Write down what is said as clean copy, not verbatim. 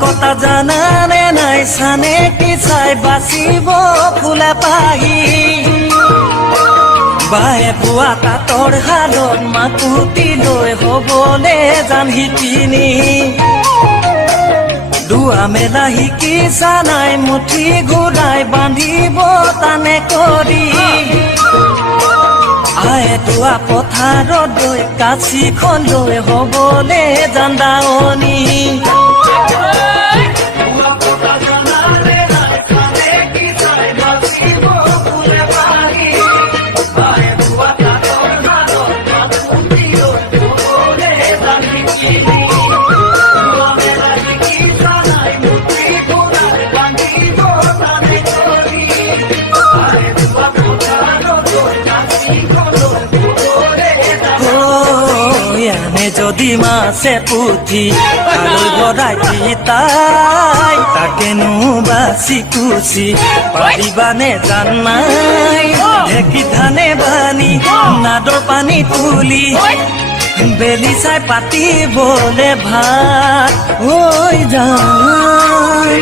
কথা জানানে নাই সানে কি চাই বাচিব ফুলে পাহি বায়ে পুৱা তাঁতৰ শালত মাকুতি লৈ হ'বলে জান শিপিনী দুৱা মেলা শিকিছা নাই মুঠি ঘূৰাই বান্ধিব টানে কৰি আয়ে তোৱা পথাৰত গৈ কাঁচিখন লৈ হ'বলে জান দাৱনী যদি মাছে পুঠি আলু ভৰাই তাই তাকেনো বাচি কুচি পাৰিবানে জান নাই ঢেঁকী ধানে বানি নাদৰ পানী তুলি বেলি চাই পাতিবলে ভাত হৈ যায়